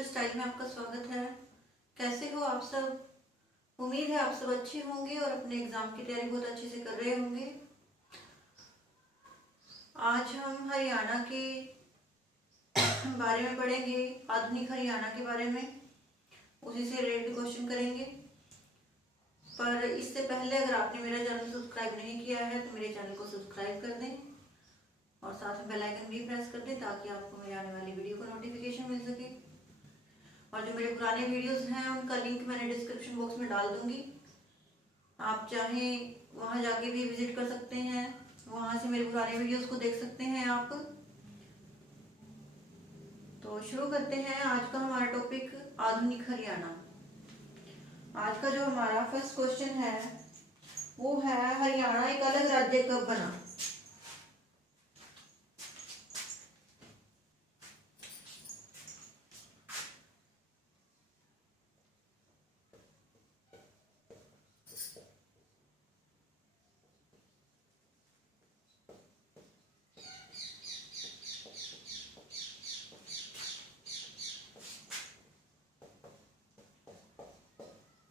Digital style में आपका स्वागत है। कैसे हो आप सब? उम्मीद है आप सब अच्छे होंगे और अपने एग्जाम की तैयारी बहुत अच्छे से कर रहे होंगे। आज हम हरियाणा के बारे में पढ़ेंगे, आधुनिक हरियाणा के बारे में। उसी से रिलेटेड क्वेश्चन करेंगे। पर इससे पहले अगर आपने मेरा चैनल सब्सक्राइब नहीं किया है तो मेरे चैनल को सब्सक्राइब कर दें और साथ में बेल आइकन भी प्रेस कर दें ताकि आपको मेरे आने वाली वीडियो का नोटिफिकेशन मिल सके। और जो मेरे पुराने वीडियोस हैं उनका लिंक मैंने डिस्क्रिप्शन बॉक्स में डाल दूंगी। आप चाहें वहां जाके भी विजिट कर सकते हैं, वहां से मेरे पुराने वीडियोस को देख सकते हैं आप। तो शुरू करते हैं आज का हमारा टॉपिक, आधुनिक हरियाणा। आज का जो हमारा फर्स्ट क्वेश्चन है वो है, हरियाणा एक अलग राज्य कब बना?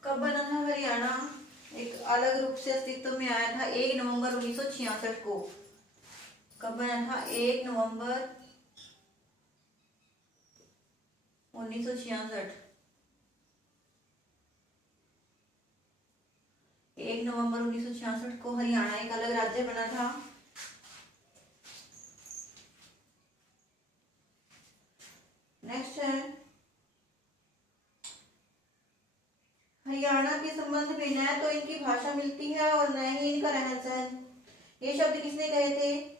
कब बना था हरियाणा? एक अलग रूप से अस्तित्व में आया था 1 नवंबर 1966 को। कब बना था? 1 नवंबर 1966। 1 नवंबर 1966 को हरियाणा एक अलग राज्य बना था। नेक्स्ट है, हरियाणा के संबंध में न तो इनकी भाषा मिलती है और न ही इनका रहन सहन। ये शब्द किसने कहे थे?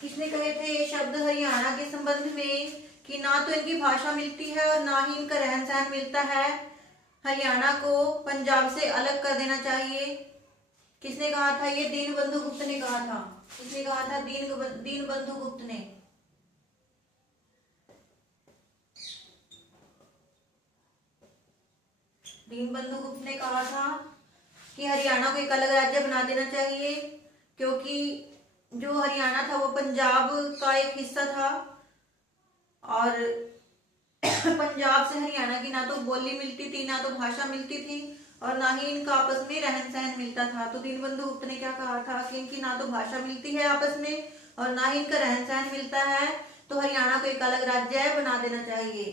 किसने कहे थे ये शब्द हरियाणा के संबंध में कि ना तो इनकी भाषा मिलती है और ना ही इनका रहन सहन मिलता है, हरियाणा को पंजाब से अलग कर देना चाहिए? किसने कहा था? ये दीनबंधु गुप्त ने कहा था। किसने कहा था? दीनबंधु गुप्त ने। दीनबंधु गुप्त ने कहा था कि हरियाणा को एक अलग राज्य बना देना चाहिए, क्योंकि जो हरियाणा था वो पंजाब का एक हिस्सा था और पंजाब से हरियाणा की ना तो बोली मिलती थी, ना तो भाषा मिलती थी और ना ही इनका आपस में रहन सहन मिलता था। तो दीनबंधु गुप्त ने क्या कहा था कि इनकी ना तो भाषा मिलती है आपस में और ना ही इनका रहन सहन मिलता है, तो हरियाणा को एक अलग राज्य बना देना चाहिए।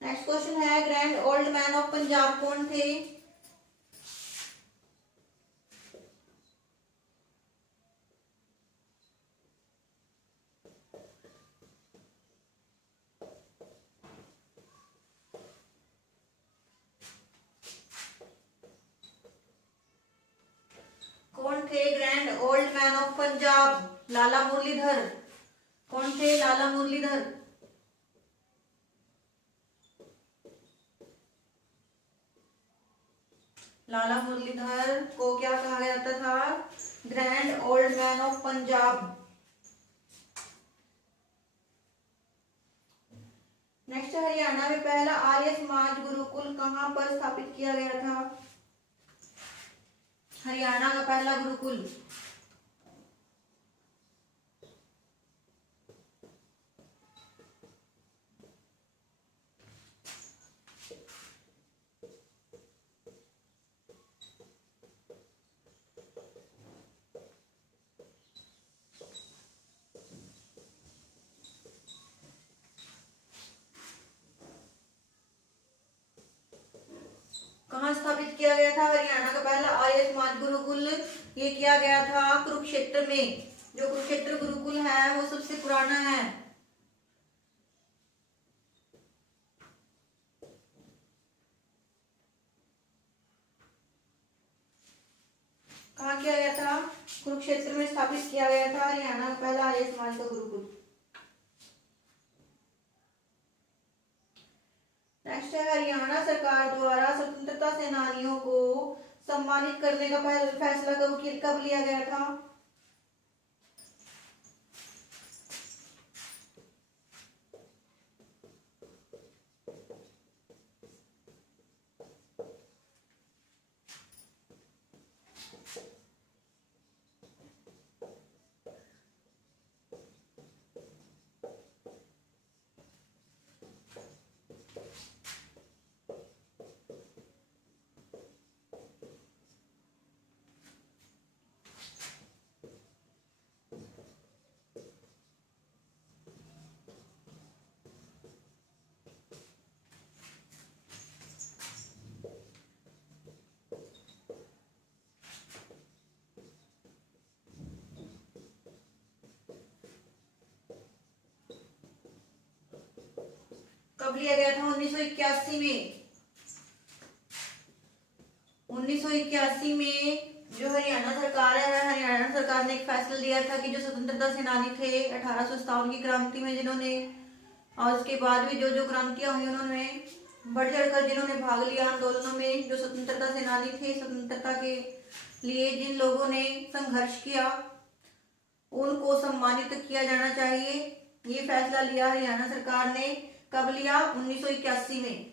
नेक्स्ट क्वेश्चन है, grand old man of Punjab कौन थे? कौन थे grand old man of Punjab? Lala Muralidhar. कौन थे? लाला मुरलीधर। लाला मुरलीधर को क्या कहा जाता था? Grand old man of Punjab. Next, Haryana में पहला आर्य समाज गुरुकुल कहां पर स्थापित किया गया था? हरियाणा का पहला गुरुकुल। कहाँ स्थापित किया गया था? हरियाणा का पहला आर्य समाज गुरुकुल ये किया गया था कुरुक्षेत्र में। जो कुरुक्षेत्र गुरुकुल है वो सबसे पुराना है। कहाँ किया गया था? कुरुक्षेत्र में स्थापित किया गया था हरियाणा का पहला आर्य समाज का गुरुकुल। नेक्स्ट है, हरियाणा सरकार द्वारा स्वतंत्रता सेनानियों को सम्मानित करने का पहला फैसला कब लिया गया था? कब लिया गया था? 1981 में। 1981 में जो हरियाणा सरकार है, हरियाणा सरकार ने एक फैसला लिया था कि जो स्वतंत्रता सेनानी थे 1857 की क्रांति में जिन्होंने, और उसके बाद भी जो जो क्रांतियां हुई उन्होंने बढ़ चढ़कर जिन्होंने भाग लिया आंदोलनों में, जो स्वतंत्रता सेनानी थे, स्वतंत्रता के लिए जिन लोगों ने संघर्ष किया उनको सम्मानित किया जाना चाहिए। ये फैसला लिया हरियाणा सरकार ने। कब लिया? 1981 में।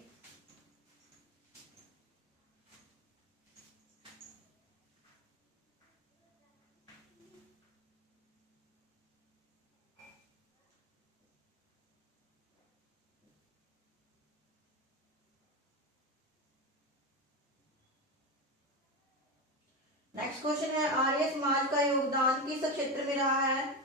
नेक्स्ट क्वेश्चन है, आर्य समाज का योगदान किस क्षेत्र में रहा है?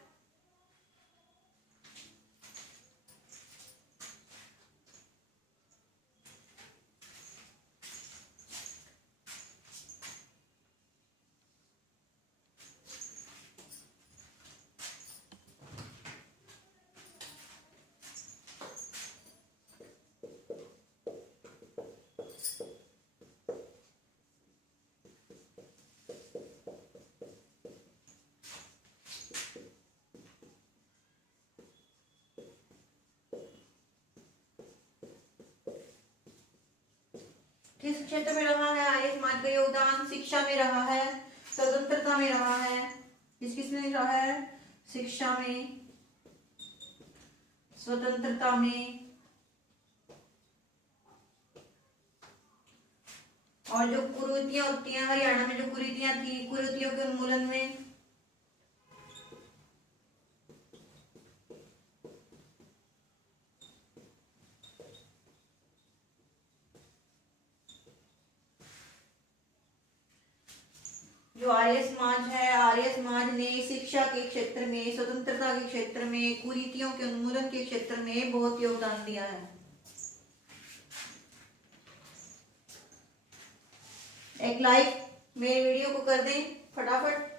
किस क्षेत्र में रहा है आर्य समाज का योगदान? शिक्षा में रहा है, स्वतंत्रता में रहा है। किस में रहा है? शिक्षा में, स्वतंत्रता में, और जो कुरीतियां होती हैं हरियाणा में, जो कुरीतियां थी, कुरीतियों के उन्मूलन में। जो आर्य समाज है, आर्य समाज ने शिक्षा के क्षेत्र में, स्वतंत्रता के क्षेत्र में, कुरीतियों के उन्मूलन के क्षेत्र में बहुत योगदान दिया है। एक लाइक मेरे वीडियो को कर दें फटाफट,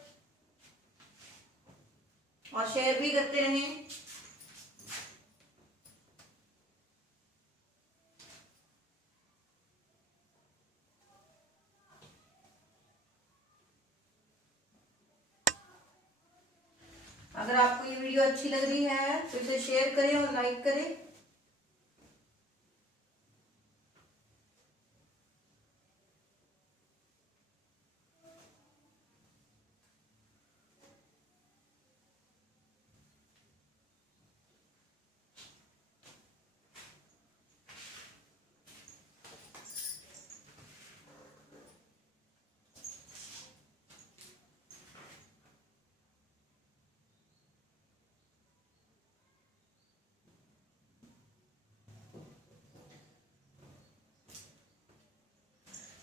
और शेयर भी करते रहें। अगर आपको ये वीडियो अच्छी लग रही है तो इसे शेयर करें और लाइक करें।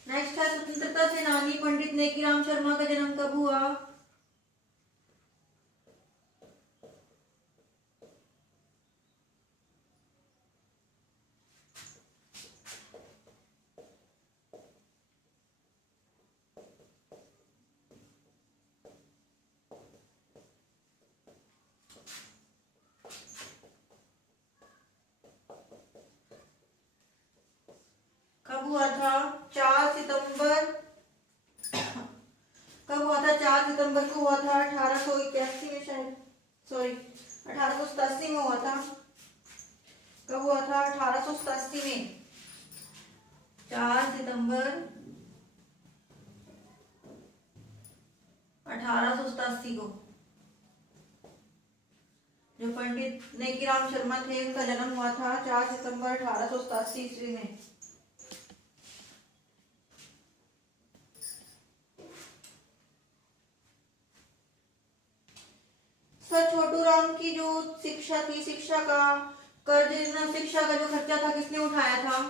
नेक्स्ट है, स्वतंत्रता सेनानी पंडित नेकीराम शर्मा का जन्म कब हुआ? हुआ था? 4 सितंबर। कब हुआ था? 4 सितंबर को हुआ था 1881 में शायद, सॉरी 1887 में हुआ था। कब हुआ था? 1887 में, 4 सितंबर 1887 को जो पंडित नेकीराम शर्मा थे उनका जन्म हुआ था 4 सितंबर 1887 ईस्वी में। सर छोटू राम की जो शिक्षा थी, शिक्षा का कर्ज, शिक्षा का जो खर्चा था किसने उठाया था?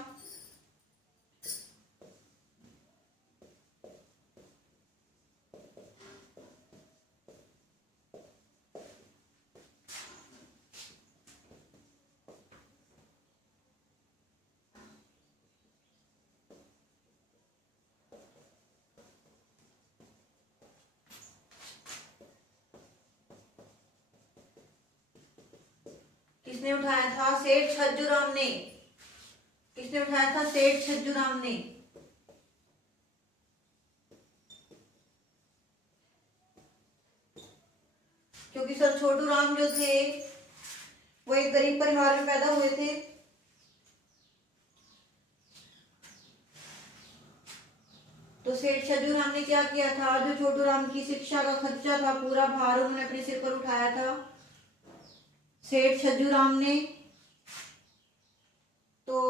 किसने उठाया था? सेठ छज्जूराम ने। किसने उठाया था? सेठ छज्जूराम ने। क्योंकि सर छोटू राम जो थे वो एक गरीब परिवार में पैदा हुए थे, तो सेठ छज्जूराम ने क्या किया था? जो छोटू राम की शिक्षा का खर्चा था पूरा भार उन्होंने अपने सिर पर उठाया था, सेठ छज्जूराम ने। तो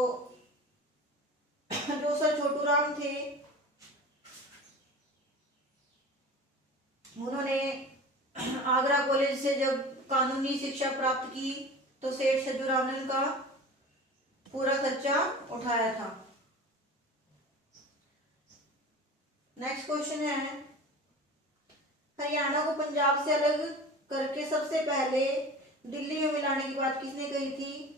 जो सर छोटू राम थे उन्होंने आगरा कॉलेज से जब कानूनी शिक्षा प्राप्त की तो सेठ छज्जूराम ने उनका पूरा खर्चा उठाया था। नेक्स्ट क्वेश्चन है, हरियाणा को पंजाब से अलग करके सबसे पहले दिल्ली में मिलाने की बात किसने कही थी?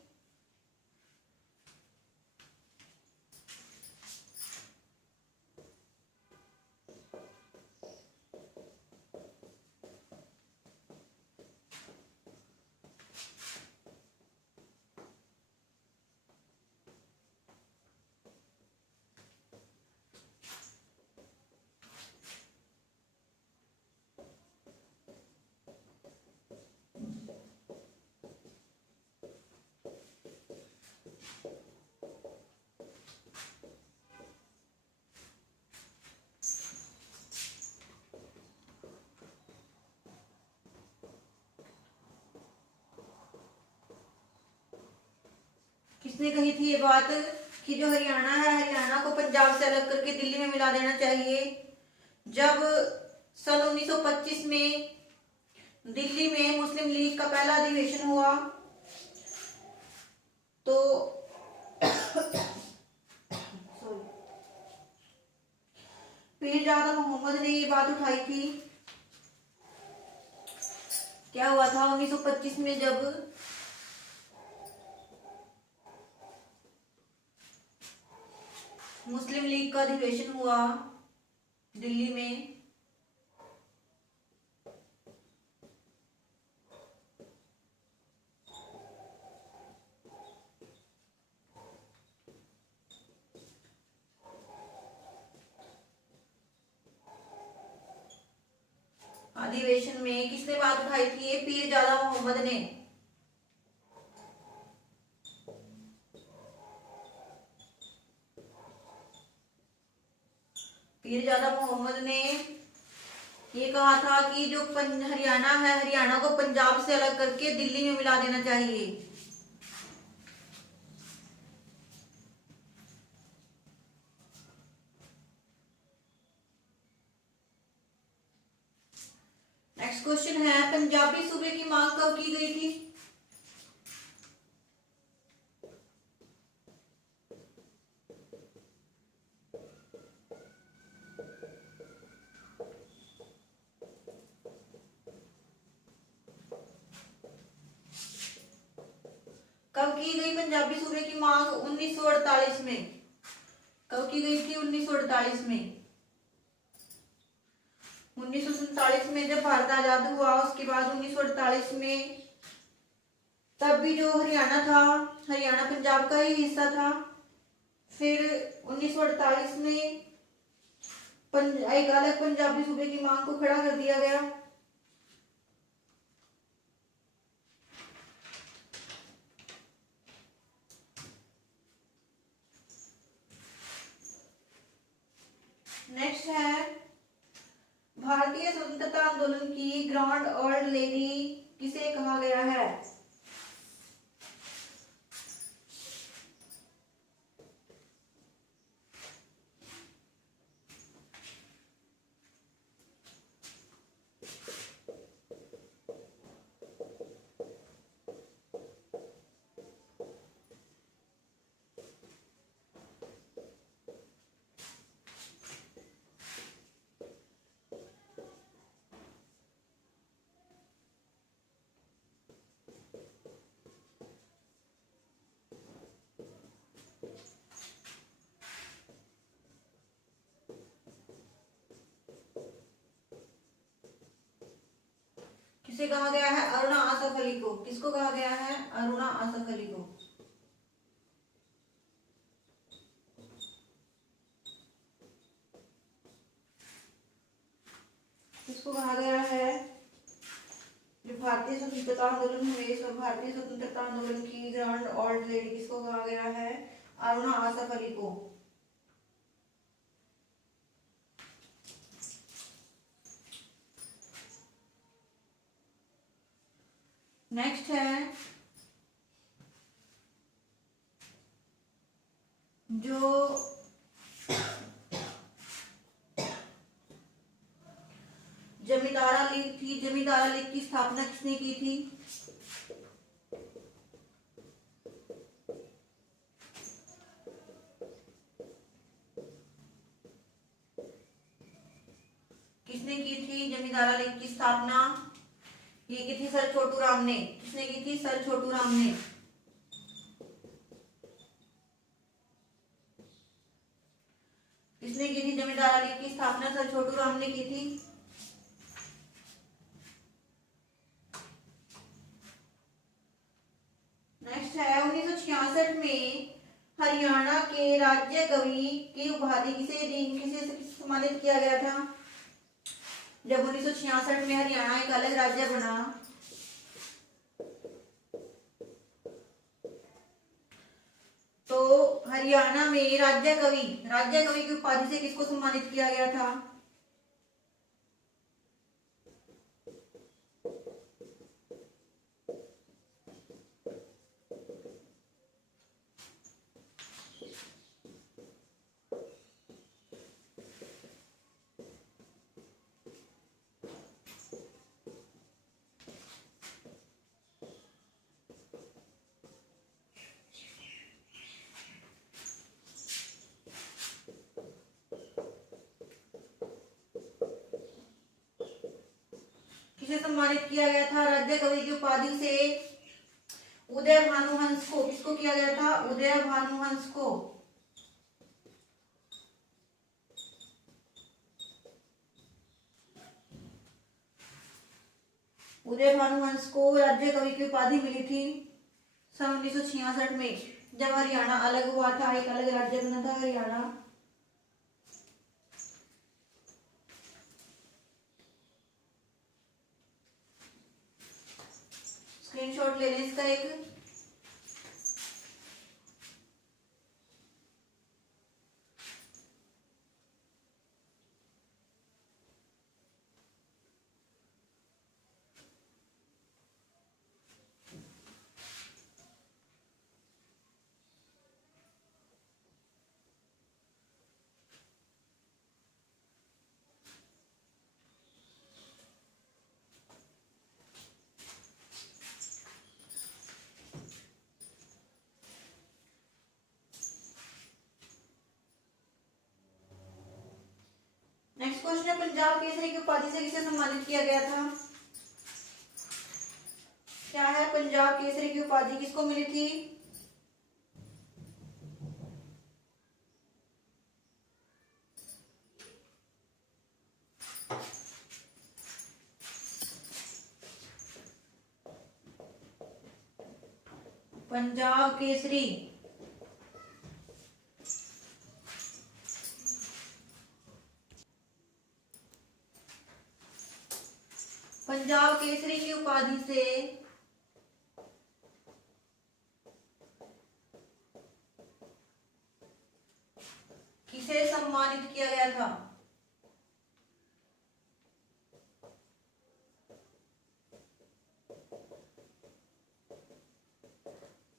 किसने कही थी ये बात कि जो हरियाणा है, हरियाणा को पंजाब से अलग करके दिल्ली में मिला देना चाहिए? जब सन 1925 में दिल्ली में मुस्लिम लीग का पहला अधिवेशन हुआ तो पीरजादा मोहम्मद ने ये बात उठाई थी। क्या हुआ था 1925 में जब मुस्लिम लीग का अधिवेशन हुआ दिल्ली में? अधिवेशन में किसने बात उठाई थी? ये पीरजादा मोहम्मद ने। पीरजादा मोहम्मद ने ये कहा था कि जो हरियाणा है, हरियाणा को पंजाब से अलग करके दिल्ली में मिला देना चाहिए। नेक्स्ट क्वेश्चन है, पंजाबी सूबे की मांग कब की गई थी? कब की गई पंजाबी सूबे की मांग? 1948 में। कब की गई थी? 1948 में। 1947 में जब भारत आजाद हुआ उसके बाद 1948 में, तब भी जो हरियाणा था, हरियाणा पंजाब का ही हिस्सा था। फिर 1948 में एक अलग पंजाबी सूबे की मांग को खड़ा कर दिया गया। नेक्स्ट है भारतीय स्वतंत्रता आंदोलन की ग्रैंड ओल्ड लेडी किसे कहा गया है? किसे कहा गया है? अरुणा आसफ अली को। किसको कहा गया है? अरुणा आसफ अली को। किसको कहा गया है? जो भारतीय स्वतंत्रता आंदोलन हुए, सब भारतीय स्वतंत्रता आंदोलन की ग्रैंड ओल्ड लेडी किसको कहा गया है? अरुणा आसफ अली को। नेक्स्ट है जो जमींदारा लीग थी, जमींदारा लीग की स्थापना किसने की थी? किसने की थी जमींदारा लीग की स्थापना? ये की थी सर छोटू राम ने। किसने की थी? सर छोटू राम ने। किसने की थी जमींदारा लीग की स्थापना? सर छोटू राम ने की थी। नेक्स्ट है 1966 में हरियाणा के राज्य कवि की उपाधि किसे सम्मानित किया गया था? जब 1966 में हरियाणा एक अलग राज्य बना तो हरियाणा में राज्य कवि की उपाधि से किसको सम्मानित किया गया था? किसे सम्मानित किया गया था राज्य कवि की उपाधि से? उदय भानुहंस को। किसको किया गया था? उदय भानुहंस को। उदय भानुवंश को राज्य कवि की उपाधि मिली थी सन 1966 में, जब हरियाणा अलग हुआ था, एक अलग राज्य बना था हरियाणा। स्क्रीनशॉट ले लें इसका एक। नेक्स्ट क्वेश्चन है पंजाब केसरी की उपाधि से किसे सम्मानित किया गया था? क्या है? पंजाब केसरी की उपाधि किसको मिली थी? पंजाब केसरी पंजाब केसरी की उपाधि से किसे सम्मानित किया गया था?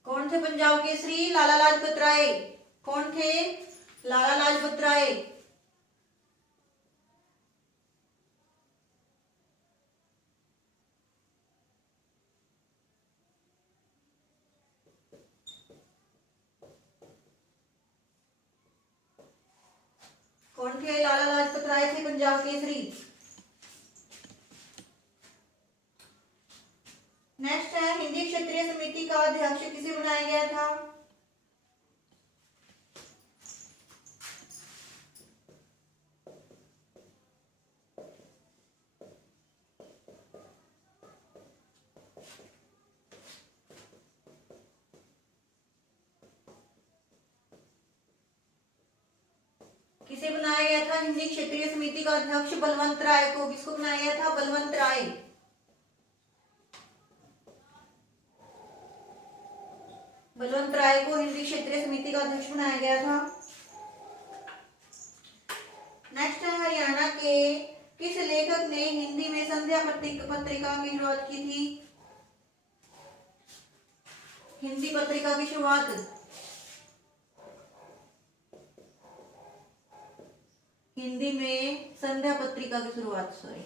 कौन थे पंजाब केसरी? लाला लाजपत राय। कौन थे? लाला लाजपत राय। कौन थे? लाला लाजपत राय थे पंजाब केसरी। नेक्स्ट है, हिंदी क्षेत्रीय समिति का अध्यक्ष किसे बनाया गया था? किसे बनाया गया था हिंदी क्षेत्रीय समिति का अध्यक्ष? बलवंत राय को। किसको बनाया गया था? बलवंत राय। बलवंत राय को हिंदी क्षेत्रीय समिति का अध्यक्ष बनाया गया था। नेक्स्ट है, हरियाणा के किस लेखक ने हिंदी में संध्या पत्रिका की शुरुआत की थी? हिंदी पत्रिका की शुरुआत हिंदी में संध्या पत्रिका की शुरुआत सॉरी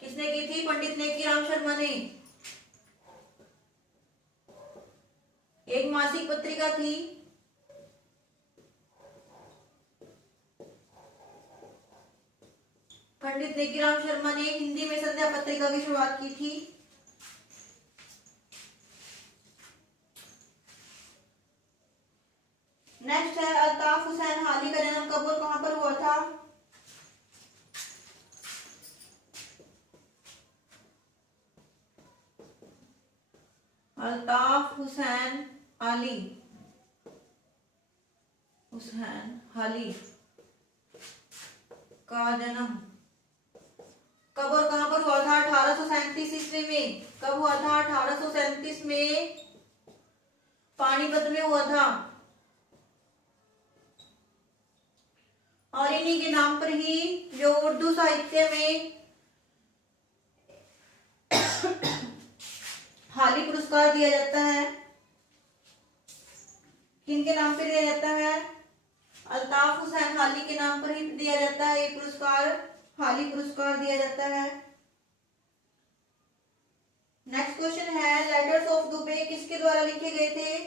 किसने की थी? पंडित नेकीराम शर्मा ने। एक मासिक पत्रिका थी। पंडित नेकीराम शर्मा ने हिंदी में संध्या पत्रिका की शुरुआत की थी। नेक्स्ट है, अल्ताफ हुसैन हाली का जन्म कब और कहां पर हुआ था? अल्ताफ हुसैन हाली का जन्म कब और कहां पर हुआ था? 1837 ईस्वी में। कब हुआ था? 1837 में पानीपत में हुआ था। और इन्हीं के नाम पर ही जो उर्दू साहित्य में हाली पुरस्कार दिया जाता है, किनके नाम पर दिया जाता है? अल्ताफ हुसैन हाली के नाम पर ही दिया जाता है। ये पुरस्कार हाली पुरस्कार दिया जाता है। नेक्स्ट क्वेश्चन है, लेटर्स ऑफ दुबे किसके द्वारा लिखे गए थे?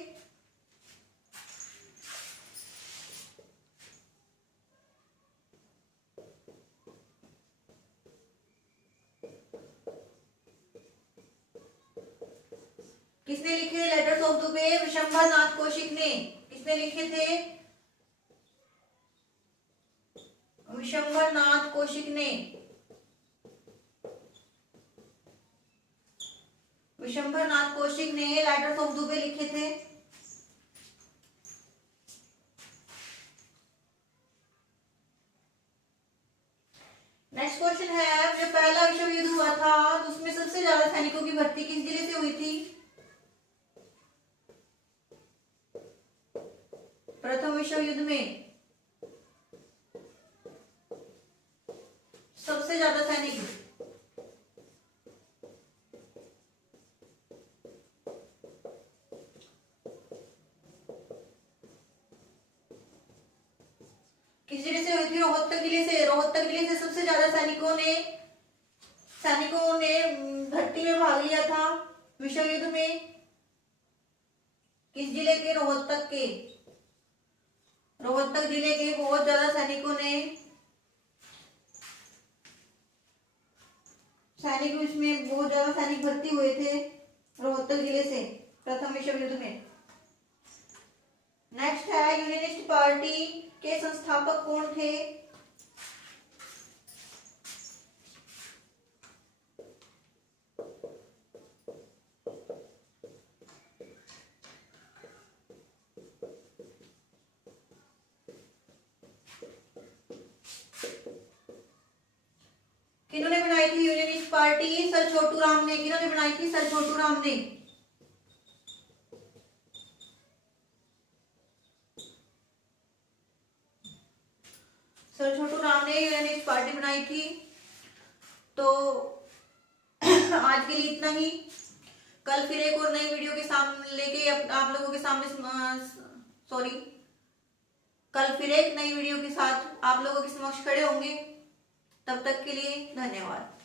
किसने लिखे लेटर्स ऑफ दुबे? विशंभर नाथ कौशिक ने। किसने लिखे थे? विशंभर नाथ कौशिक ने। विशंभर नाथ कौशिक ने लेटर्स ऑफ दुबे लिखे थे। नेक्स्ट क्वेश्चन है, जो पहला विश्व युद्ध हुआ था तो उसमें सबसे ज्यादा सैनिकों की भर्ती किस जिले से हुई थी? प्रथम विश्व युद्ध में सबसे ज्यादा सैनिक किस जिले से हुई थी? रोहतक जिले से। रोहतक जिले से सबसे ज्यादा सैनिकों ने भर्ती में भाग लिया था विश्व युद्ध में। किस जिले के? रोहतक के। रोहतक जिले के बहुत ज्यादा सैनिकों ने इसमें बहुत ज्यादा सैनिक भर्ती हुए थे रोहतक जिले से प्रथम विश्व युद्ध में। नेक्स्ट है, यूनियनिस्ट पार्टी के संस्थापक कौन थे? पार्टी सर छोटू राम ने, किन्होंने बनाई थी? सर छोटू राम ने। सर छोटू राम ने यूरेनिस्ट पार्टी बनाई थी। तो आज के लिए इतना ही। कल फिर एक और नई वीडियो के सामने लेके आप लोगों के सामने, सॉरी, कल फिर एक नई वीडियो के साथ आप लोगों के समक्ष खड़े होंगे। तब तक के लिए धन्यवाद।